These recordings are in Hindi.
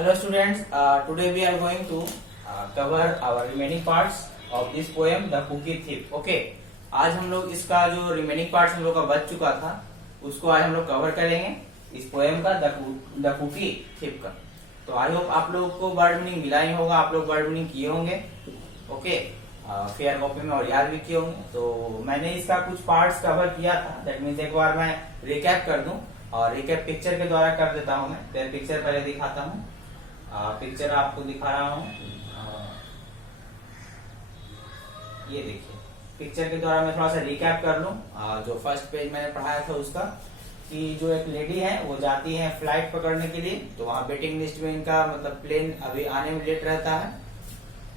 Hello students, today we are going to cover our remaining parts of this poem The Cookie Thief. Okay, आज हम लोग इसका जो रिमेनिंग पार्ट्स हम लोग का बच चुका था उसको आज हम लोग कवर करेंगे इस पोएम का द कुकी थिप का। तो आई होप आप लोगों को वर्ड मीनिंग मिला ही होगा, आप लोग वर्ड मीनिंग किए होंगे। ओके, फेयर कॉपी में और याद भी किए होंगे। तो मैंने इसका कुछ पार्ट्स कवर किया था, दैट मीन्स एक बार मैं रिकैप कर दूं और रिकैप पिक्चर के द्वारा कर देता हूं। मैं पिक्चर पहले दिखाता हूं। पिक्चर आपको दिखा रहा हूँ, ये देखिए। पिक्चर के द्वारा मैं थोड़ा सा रिकैप कर लूं जो फर्स्ट पेज मैंने पढ़ाया था उसका, कि जो एक लेडी है वो जाती है फ्लाइट पकड़ने के लिए। तो वहाँ वेटिंग लिस्ट में इनका मतलब प्लेन अभी आने में लेट रहता है,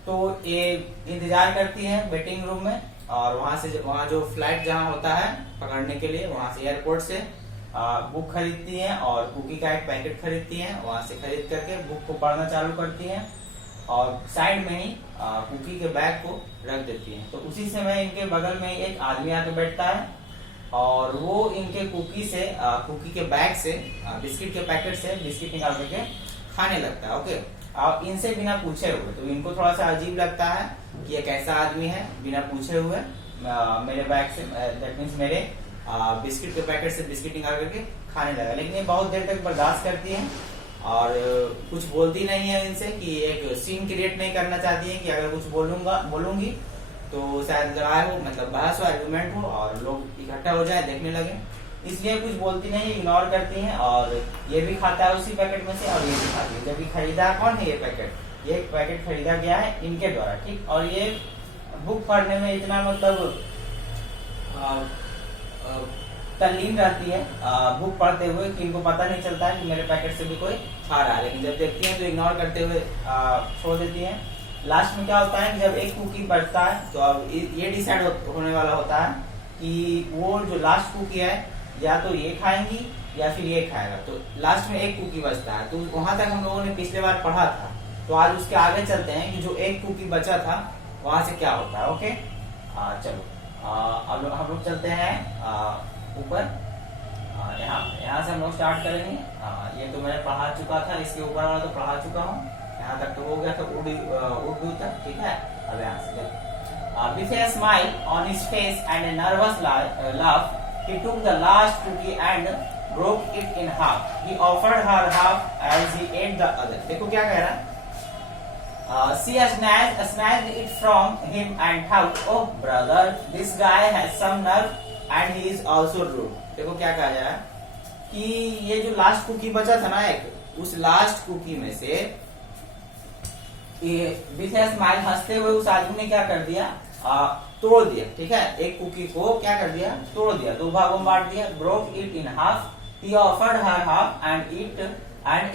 तो ये इंतजार करती है वेटिंग रूम में। और वहाँ जो फ्लाइट जहाँ होता है पकड़ने के लिए, वहां से एयरपोर्ट से बुक खरीदती हैं और कुकी का एक पैकेट खरीदती हैं। वहां से खरीद करके बुक को पढ़ना चालू करती हैं और साइड में ही कुकी के बैग को रख देती हैं। तो उसी समय इनके बगल में एक आदमी आके बैठता है और वो इनके कुकी के बैग से बिस्किट के पैकेट से बिस्किट निकाल करके खाने लगता है। ओके, अब इनसे बिना पूछे हुए, तो इनको थोड़ा सा अजीब लगता है कि ये कैसा आदमी है बिना पूछे हुए मेरे बैग से, दैट मीन्स मेरे बिस्किट के पैकेट से बिस्किट निकाल करके खाने लगा। लेकिन ये बहुत देर तक बर्दाश्त करती है और कुछ बोलती नहीं है इनसे, कि एक सीन क्रिएट नहीं करना चाहती है कि अगर कुछ बोलूंगी तो शायद लड़ाई हो, मतलब बहस हो, आर्गुमेंट हो और लोग इकट्ठा हो जाए देखने लगे। इसलिए कुछ बोलती नहीं, इग्नोर करती हैं। और ये भी खाता है उसी पैकेट में से और ये भी खाती है। जबकि खरीदा कौन है ये पैकेट खरीदा गया है इनके द्वारा, ठीक। और ये बुक पढ़ने में इतना मतलब तल्लीन रहती है बुक पढ़ते हुए कि इनको पता नहीं चलता है कि मेरे पैकेट से भी कोई खा रहा है। लेकिन जब देखती हैं तो इग्नोर करते हुए छोड़ देती हैं। लास्ट में क्या होता है, जब एक कुकी बचता है तो अब ये डिसाइड होने वाला होता है कि वो जो लास्ट कुकी है या तो ये खाएंगी या फिर ये खाएगा। तो लास्ट में एक कुकी बचता है। तो वहां तक हम लोगों ने पिछले बार पढ़ा था, तो आज उसके आगे चलते हैं कि जो एक कुकी बचा था वहां से क्या होता है। ओके, चलो अब हम लोग चलते हैं ऊपर। यहाँ से हम लोग स्टार्ट करेंगे। ये तो मैंने पढ़ा चुका था, इसके ऊपर वाला तो पढ़ा चुका हूँ। यहाँ तक तो हो गया था उर्दू तक, ठीक है। अब यहाँ से with a smile on his face and a nervous laugh, he took the last cookie and broke it in half. He offered her half as he ate the other. देखो क्या कह रहा है। She snatched it from him and thought, "Oh brother, this guy has some nerve and he is also rude." देखो क्या कहा जा रहा है कि ये जो लास्ट कुकी बचा था ना, उस लास्ट कुकी में से विथ ए स्माइल, हंसते हुए उस आदमी ने क्या कर दिया, तोड़ दिया, ठीक है। एक कुकी को क्या कर दिया, तोड़ दिया, दो भागों में बांट दिया। Broke it in half, he offered her half and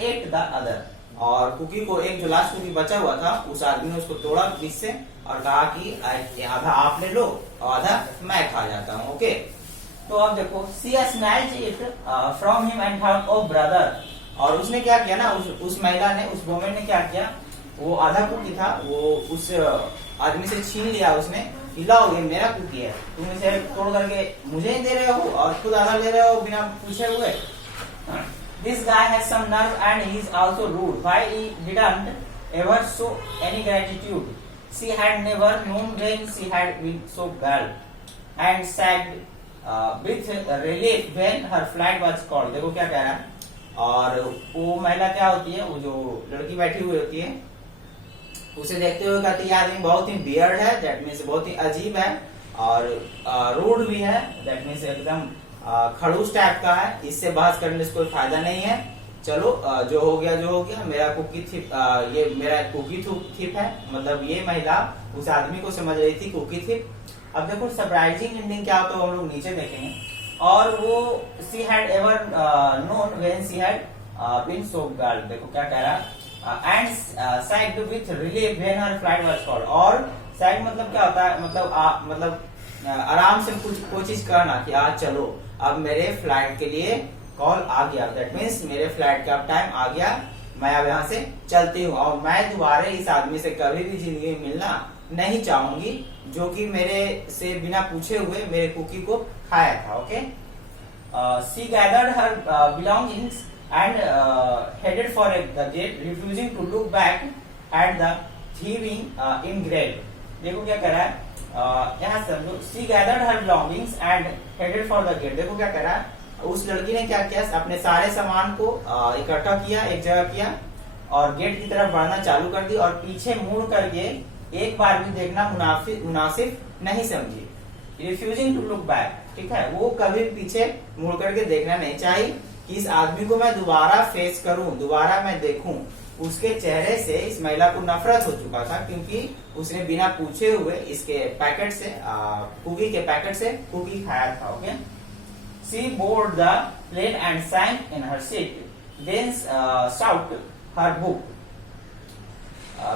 at the other. और कुकी को, एक जो लास्ट कुकी बचा हुआ था, उस आदमी ने उसको तोड़ा बीच से और कहा कि आधा आप ले लो और आधा मैं खा जाता हूँ। ओके, तो अब देखो, she snatched it from him and thought, O brother. और उसने क्या किया ना, उस महिला ने, उस वुमेन ने क्या किया, वो आधा कुकी था वो उस आदमी से छीन लिया उसने, कि लाओ ये मेरा कुकी है, तुम इसे तोड़ करके मुझे ही दे रहे हो और खुद आधा ले रहे हो बिना पूछे हुए। This guy has some nerve and he is also rude. Why he didn't ever show any gratitude? She had never known when she had been so dull and sagged with relief when her flight was called. देखो क्या कह रहा है। और वो महिला क्या होती है, वो जो लड़की बैठी हुई होती है, उसे देखते हुए कहती है, आदमी बहुत ही बियर्ड है, दैट मीन्स बहुत ही अजीब है, और रूड भी है, दैट मीन्स एकदम खड़ूस टाइप का है, इससे बहस करने से कोई फायदा नहीं है। चलो जो हो गया। मेरा कुकी थिप, ये मेरा कुकी थिप है, मतलब ये महिला उस आदमी को समझ रही थी कुकी थिप। अब देखो सरप्राइजिंग एंडिंग क्या होता है हम लोग नीचे देखेंगे। और वो she had ever known when she had been so girl. देखो क्या कह रहा है, and sagged with relief when her flight was called. और सैग मतलब क्या होता है, मतलब आराम से कुछ कोई चीज करना कि आज चलो अब मेरे फ्लाइट के लिए कॉल आ गया, दैट मीन्स मेरे फ्लाइट का टाइम आ गया, मैं अब यहाँ से चलती हूँ और मैं दोबारा इस आदमी से कभी भी जिंदगी में मिलना नहीं चाहूंगी जो कि मेरे से बिना पूछे हुए मेरे कुकी को खाया था। Okay, she gathered her belongings and headed for the gate, refusing to look back at the thieving in grade. देखो क्या कर रहा है, यहाँ समझो, she gathered her belongings and headed for the gate. देखो क्या कर रहा है, उस लड़की ने क्या किया, अपने सारे सामान को इकट्ठा किया, एक जगह किया और गेट की तरफ बढ़ना चालू कर दी और पीछे मुड़ करके एक बार भी देखना मुनासिब नहीं समझी। रिफ्यूजिंग टू लुक बैक, ठीक है, वो कभी पीछे मुड़ करके देखना नहीं चाहिए कि इस आदमी को मैं दोबारा फेस करूं, दोबारा मैं देखूं। उसके चेहरे से इस महिला को नफरत हो चुका था क्योंकि उसने बिना पूछे हुए इसके पैकेट से कुकी के पैकेट से कुकी खाया था। Okay, she board the plane and sank in her seat, then shout her book.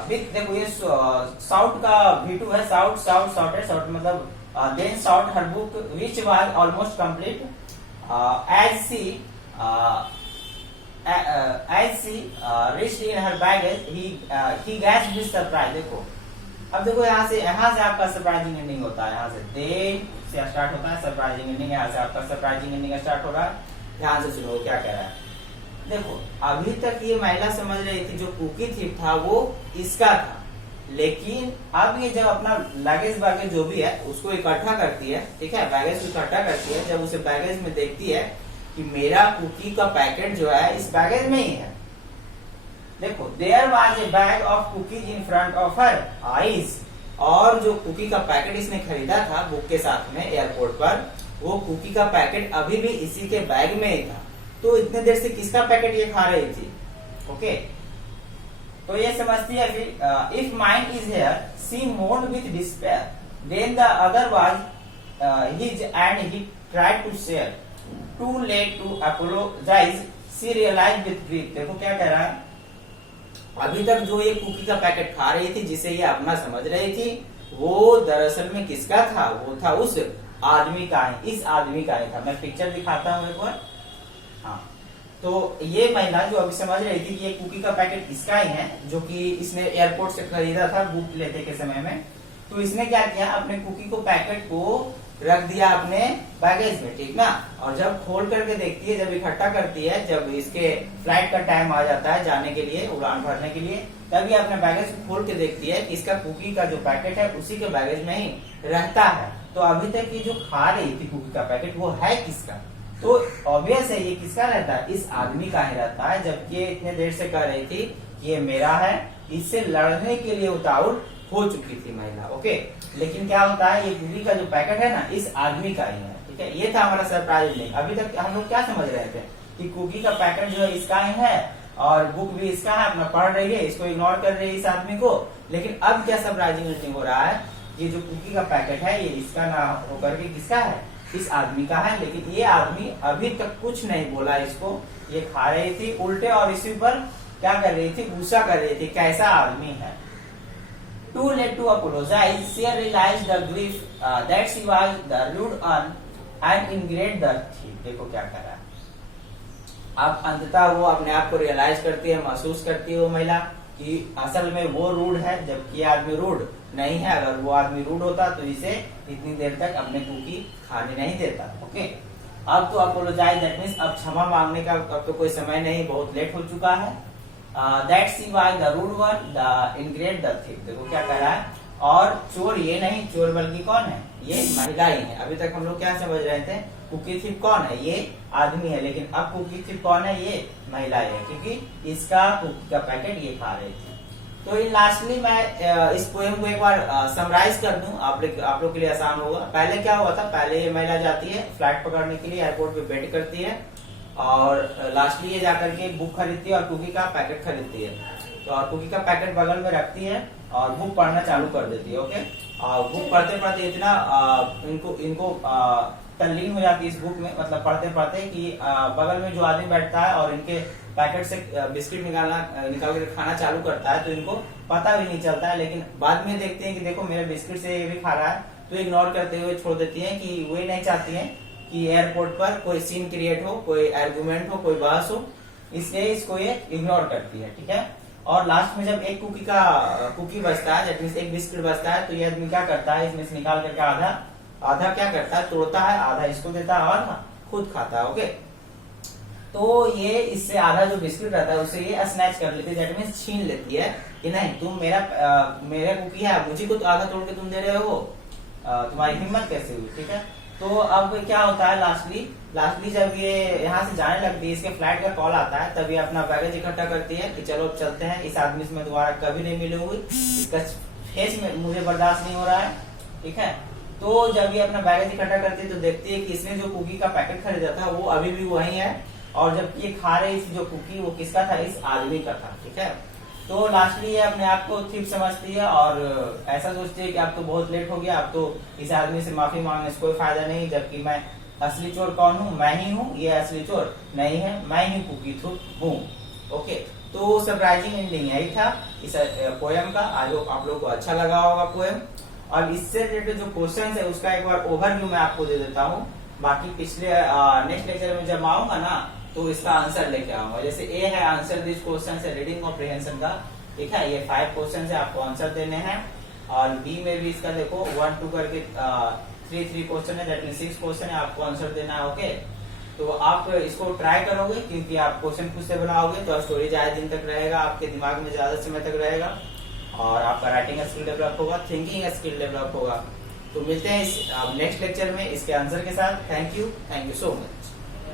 देखो ये साउट का V2 है, साउट मतलब then shout her book which was almost complete as she reached in her baggage he gasped with surprise। देखो अब देखो यहाँ से आपका सरप्राइजिंग एंडिंग होता है, यहाँ से देन से स्टार्ट होता है सरप्राइजिंग एंडिंग, यहाँ से आपका सरप्राइजिंग एंडिंग स्टार्ट हो रहा है। ध्यान से सुनो क्या कह रहा है। देखो अभी तक ये महिला समझ रही थी जो कुकी थीफ था वो इसका था, लेकिन अब ये जब अपना बैगेज जो भी है उसको इकट्ठा करती है, ठीक है, बैगेज को इकट्ठा करती है, जब उसे बैगेज में देखती है कि मेरा कुकी का पैकेट जो है इस बैगेज में ही है। देखो there was a bag of cookies in front of her eyes, और जो कुकी का पैकेट इसने खरीदा था बुक के साथ में एयरपोर्ट पर, वो कुकी का पैकेट अभी भी इसी के बैग में ही था। तो इतने देर से किसका पैकेट ये खा रही थी? ओके, तो ये समझती है फिर if mind is here she mourn with despair, then the other was his end he tried to share, too late to apologize, she realize with grief. देखो क्या कह रहा है, अभी तक जो ये कुकी का पैकेट खा रही थी जिसे ये अपना समझ रही थी, वो दरअसल में किसका था? वो था उस आदमी का ही, इस आदमी का ही था। मैं पिक्चर दिखाता हूँ एक बार। हाँ, तो ये महिला जो अभी समझ रही थी कि ये कुकी का पैकेट इसका ही है, जो कि इसने एयरपोर्ट से खरीदा था बुक लेते के समय में, तो इसने क्या किया, अपने कुकी को पैकेट को रख दिया अपने बैगेज में, ठीक ना। और जब खोल करके देखती है, जब इकट्ठा करती है, जब इसके फ्लाइट का टाइम आ जाता है जाने के लिए, उड़ान भरने के लिए, तभी अपने बैगेज को खोल के देखती है कि इसका कुकी का जो पैकेट है उसी के बैगेज में ही रहता है। तो अभी तक ये जो खा रही थी कुकी का पैकेट वो है किसका? तो ऑब्वियस है ये किसका रहता है, इस आदमी का ही रहता है। जबकि ये इतने देर से कह रही थी कि ये मेरा है, इससे लड़ने के लिए उतावल हो चुकी थी महिला। ओके, लेकिन क्या होता है, ये कुकी का जो पैकेट है ना इस आदमी का ही है, ठीक है। ये था हमारा सरप्राइज नहीं। अभी तक हम लोग क्या समझ रहे थे कि कुकी का पैकेट जो है इसका ही है और बुक भी इसका है, अपना पढ़ रही है, इसको इग्नोर कर रही है इस आदमी को। लेकिन अब क्या सरप्राइजिंग हो रहा है, ये जो कुकी का पैकेट है ये इसका ना होकर के किसका है, इस आदमी का है। लेकिन ये आदमी अभी तक कुछ नहीं बोला इसको, ये खा रही थी उल्टे और इसी पर क्या कर रही थी, गुस्सा कर रही थी, कैसा आदमी है। Too late to apologize, she realized the grief that she was the rude one and ingrate the thief। देखो क्या कर रहा है, अब अंततः वो अपने आप को रियलाइज करती है, महसूस करती है वो महिला कि असल में वो रूड है, जबकि ये आदमी रूड नहीं है। अगर वो आदमी रूड होता तो इसे इतनी देर तक अपने कुकी खाने नहीं देता। ओके, अब तो अपोलोजाइज दैट मीन्स अब क्षमा मांगने का अब तो कोई समय नहीं, बहुत लेट हो चुका है। That she was the rude one, the ingrate the thief। देखो क्या कर रहा है, और चोर ये नहीं, चोर बल्कि कौन है, ये महिला ही है। अभी तक हम लोग क्या समझ रहे थे, कुकी थिप कौन है, ये आदमी है, लेकिन अब कुकी थिप कौन है, ये महिला है, क्योंकि इसका कुकी का पैकेट ये खा रही थी। तो इन लास्टली मैं इस पोएम को एक बार समराइज कर दूं, आप लोग के लिए आसान होगा। पहले क्या हुआ था, पहले ये महिला जाती है फ्लाइट पकड़ने के लिए, एयरपोर्ट पे वेट करती है और लास्टली ये जाकर के बुक खरीदती है और कुकी का पैकेट खरीदती है। तो और कुकी का पैकेट बगल में रखती है और बुक पढ़ना चालू कर देती है। ओके, और बुक पढ़ते पढ़ते इतना इनको तल्लीन हो जाती है इस बुक में, मतलब पढ़ते पढ़ते कि बगल में जो आदमी बैठता है और इनके पैकेट से बिस्किट निकाल कर खाना चालू करता है, तो इनको पता भी नहीं चलता है। लेकिन बाद में देखते हैं कि देखो मेरे बिस्किट से ये भी खा रहा है, तो इग्नोर करते हुए छोड़ देती है कि वो नहीं चाहती है कि एयरपोर्ट पर कोई सीन क्रिएट हो, कोई आर्गुमेंट हो, कोई बहस हो, इसलिए इसको ये इग्नोर करती है, ठीक है। और लास्ट में जब एक कुकी बचता है, जब एक बिस्किट बचता है, तो ये आदमी क्या करता है, इसमें से निकाल करके आधा क्या करता है, तोड़ता है, आधा इसको देता है और खुद खाता है। ओके, तो ये इससे आधा जो बिस्किट रहता है उसे ये स्नैच कर लेती है, दैट मीन्स छीन लेती है कि नहीं तुम मेरा कुकी है, मुझे को तो आधा तोड़ के तुम दे रहे हो, तुम्हारी हिम्मत कैसे हुई, ठीक है। तो अब क्या होता है लास्टली जब ये यहाँ से जाने लगती है, इसके फ्लाइट का कॉल आता है, तब ये अपना बैगेज इकट्ठा करती है कि चलो अब चलते हैं, इस आदमी से मैं दोबारा कभी नहीं मिलूंगी, इसका फेस में मुझे बर्दाश्त नहीं हो रहा है, ठीक है। तो जब ये अपना बैगेज इकट्ठा करती है तो देखती है कि इसने जो कुकी का पैकेट खरीदा था वो अभी भी वही है, और जब ये खा रही थी जो कुकी वो किसका था, इस आदमी का था, ठीक है। तो लास्टली ये अपने आप को थिप समझती है और ऐसा सोचती है कि अब तो बहुत लेट हो गया, अब तो इस आदमी से माफी मांगने से कोई फायदा नहीं, जबकि मैं असली चोर कौन हूँ, मैं ही हूँ, ये असली चोर नहीं है, मैं ही कुकी हूँ। ओके, तो सरप्राइजिंग एंडिंग यही था इस पोएम का। आज आप लोग को अच्छा लगा होगा पोएम। और इससे रिलेटेड जो क्वेश्चन है उसका एक बार ओवरव्यू मैं आपको दे देता हूँ, बाकी पिछले नेक्स्ट लेक्चर में जब आऊंगा ना तो इसका आंसर लेके आऊंगा। जैसे ए है आंसर दिस क्वेश्चन है रीडिंग कॉम्प्रिहेंशन का, ठीक है, ये 5 क्वेश्चन है, आपको आंसर देने हैं। और बी में भी इसका देखो 1 2 करके 3 क्वेश्चन है, दैट मीन 6 क्वेश्चन है, आपको आंसर देना है। ओके, तो आप इसको ट्राई करोगे क्योंकि आप क्वेश्चन खुद से बनाओगे तो स्टोरी ज्यादा दिन तक रहेगा, आपके दिमाग में ज्यादा समय तक रहेगा, और आपका राइटिंग स्किल डेवलप होगा, थिंकिंग स्किल डेवलप होगा। तो मिलते हैं इस नेक्स्ट लेक्चर में इसके आंसर के साथ। Thank you so much.